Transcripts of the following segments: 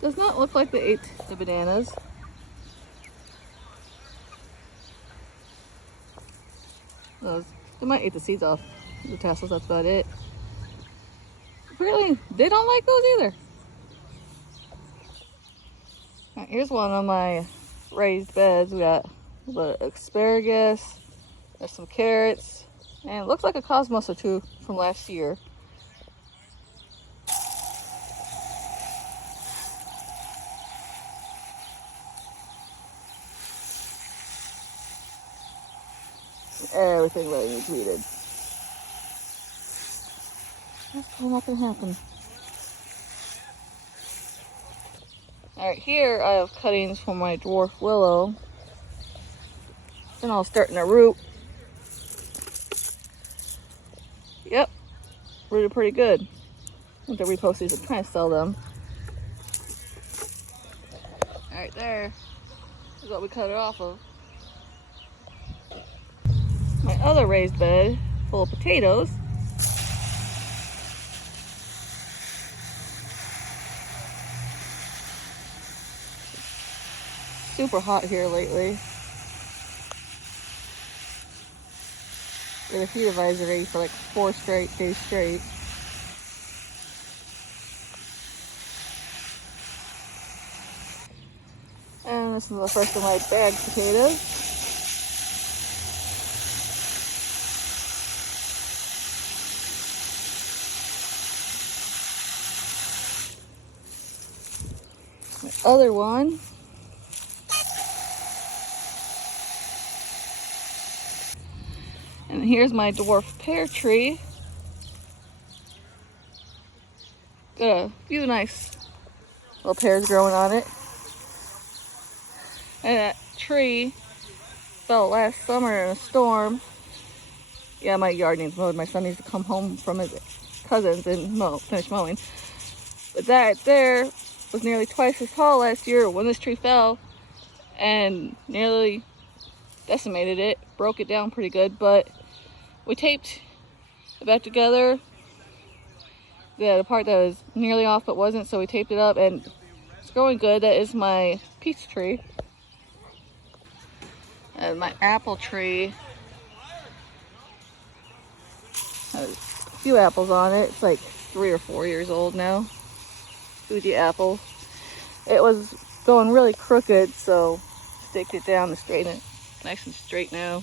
Does not look like they ate the bananas. Those, they might eat the seeds off the tassels, that's about it. Apparently, they don't like those either. Right, here's one of my raised beds. We got a little asparagus, there's some carrots, and it looks like a cosmos or two from last year. Everything really needs weeded. That's probably not gonna happen. Alright, here I have cuttings from my dwarf willow. They're all starting to root. Yep, rooted pretty good. I'm going to repost these and try and sell them. Alright, there is what we cut it off of. My other raised bed full of potatoes. Super hot here lately. With a heat advisory for like 4 days straight. And this is the first of my bagged potatoes. My other one. And here's my dwarf pear tree. Got a few nice little pears growing on it. And that tree fell last summer in a storm. Yeah, my yard needs mowed. My son needs to come home from his cousins and finish mowing. But that there was nearly twice as tall last year when this tree fell and nearly decimated it, broke it down pretty good, but we taped it back together. The part that was nearly off but wasn't, so we taped it up and it's growing good. That is my peach tree. And my apple tree has a few apples on it. It's like 3 or 4 years old now. Fuji apple. It was going really crooked, so staked it down to straighten it nice and straight now.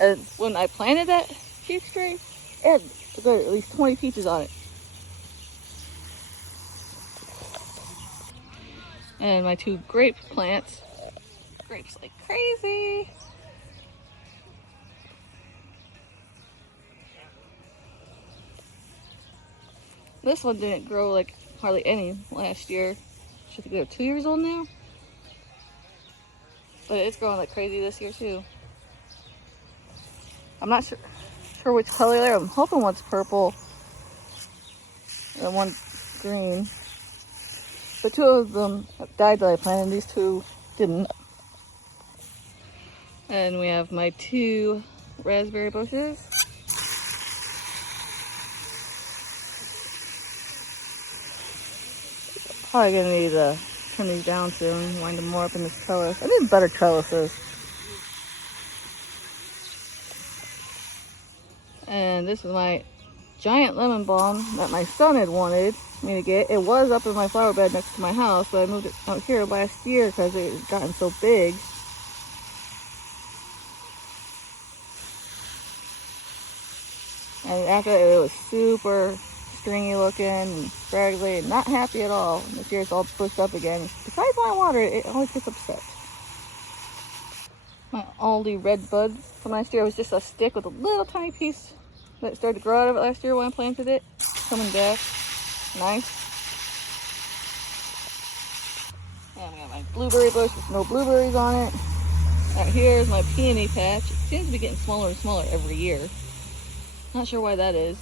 And when I planted that peach tree, it had at least 20 peaches on it. And my 2 grape plants, grapes like crazy. This one didn't grow like hardly any last year. I think they're 2 years old now. But it's growing like crazy this year too. I'm not sure which color they're. I'm hoping one's purple and one's green. But 2 of them died that I planted, these 2 didn't. And we have my 2 raspberry bushes. Probably gonna need to trim these down soon, wind them more up in this trellis. I need better trellises. And this is my giant lemon balm that my son had wanted me to get. It was up in my flower bed next to my house, but I moved it out here last year because it had gotten so big. And after that, it was super stringy looking and scraggly and not happy at all. And this year it's all pushed up again. Besides when I water it, it always gets upset. My Aldi red bud from last year was just a stick with a little tiny piece that started to grow out of it last year when I planted it. Coming back. Nice. And we got my blueberry bush with no blueberries on it. Out here is my peony patch. It seems to be getting smaller and smaller every year. Not sure why that is.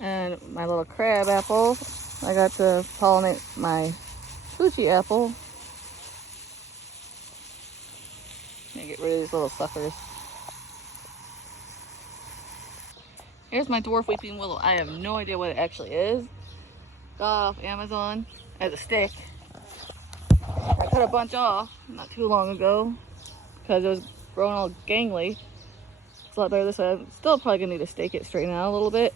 And my little crab apple. I got to pollinate my Fuji apple. Get rid of these little suckers. Here's my dwarf weeping willow. I have no idea what it actually is. Got off Amazon as a stick. I cut a bunch off not too long ago because it was growing all gangly. It's a lot better this way. I'm still probably gonna need to stake it, straighten out a little bit.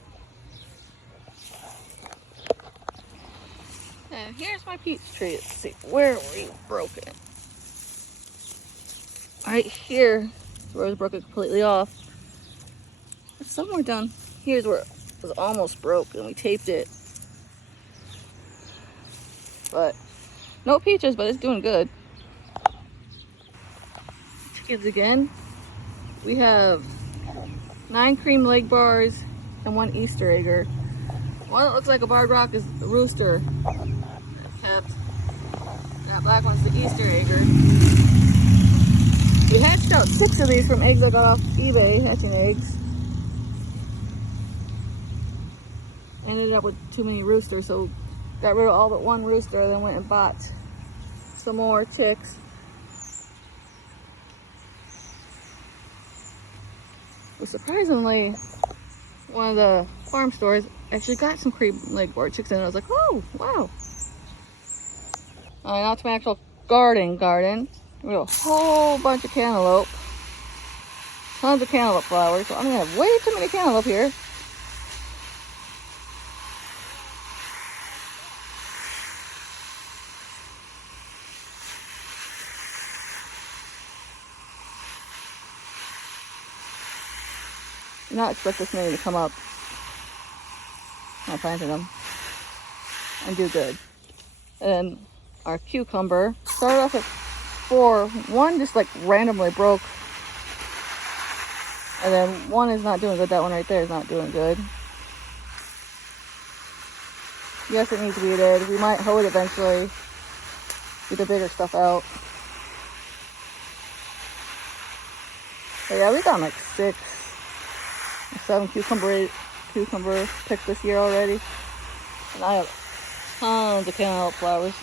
And here's my peach tree. Let's see, where we broke it. Right here is where it was broken completely off. It's somewhere down here's where it was almost broke and we taped it. But no peaches, but it's doing good. Chickens again. We have 9 cream leg bars and 1 Easter egger. One that looks like a barred rock is the rooster. Kept. That black one's the Easter egger. We hatched out 6 of these from eggs I got off eBay, hatching eggs. Ended up with too many roosters, so got rid of all but 1 rooster, then went and bought some more chicks. Well, surprisingly, one of the farm stores actually got some cream leg board chicks in, and I was like, oh, wow. Alright, now to my actual garden. We have a whole bunch of cantaloupe. Tons of cantaloupe flowers, so I'm gonna have way too many cantaloupe here. Do not expect this many to come up. I planted them and do good. And our cucumber started off at 4. 1 just like randomly broke, and then 1 is not doing good. That one right there is not doing good. Yes, it needs weeded. We might hoe it eventually, get the bigger stuff out. But yeah, we got like 6 or 7 cucumber picked this year already. And I have tons of cantaloupe flowers.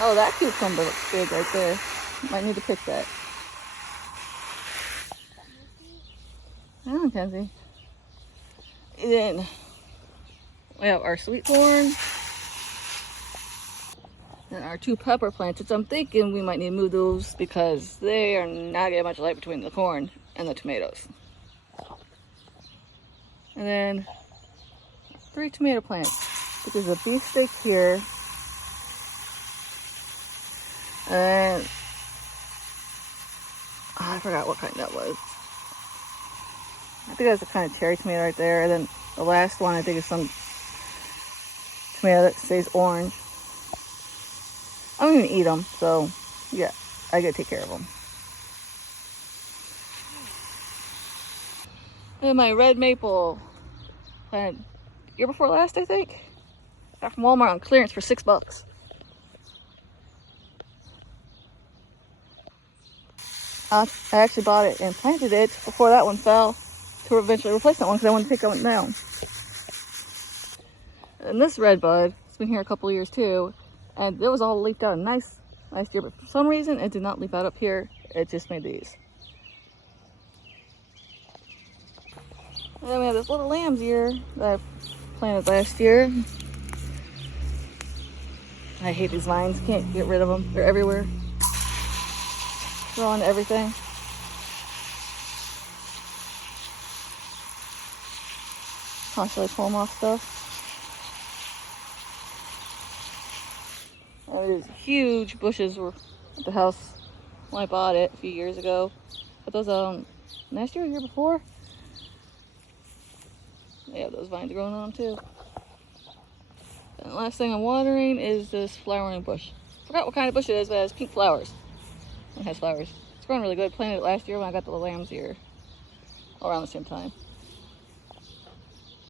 Oh, that cucumber looks big right there. Might need to pick that. Hang on, Kenzie. And then we have our sweet corn and our 2 pepper plants, which I'm thinking we might need to move those because they are not getting much light between the corn and the tomatoes. And then 3 tomato plants. There's a beefsteak here. And I forgot what kind that was. I think that's a kind of cherry tomato right there. And then the last one I think is some tomato that stays orange. I don't even eat them, so yeah, I gotta take care of them. And my red maple planted year before last, I think. Got from Walmart on clearance for $6. I actually bought it and planted it before that one fell to eventually replace that one because I wanted to take that one down. And this red bud, it's been here a couple years too, and it was all leafed out nice last year, but for some reason it did not leaf out up here. It just made these. And then we have this little lamb's ear that I planted last year. I hate these vines, can't get rid of them. They're everywhere. Growing everything. Constantly pull them off stuff. And these huge bushes were at the house when I bought it a few years ago. But those last year or year before, they have those vines growing on them too. And the last thing I'm watering is this flowering bush. Forgot what kind of bush it is, but it has pink flowers. It has flowers. It's growing really good. Planted it last year when I got the lamb's ear around the same time.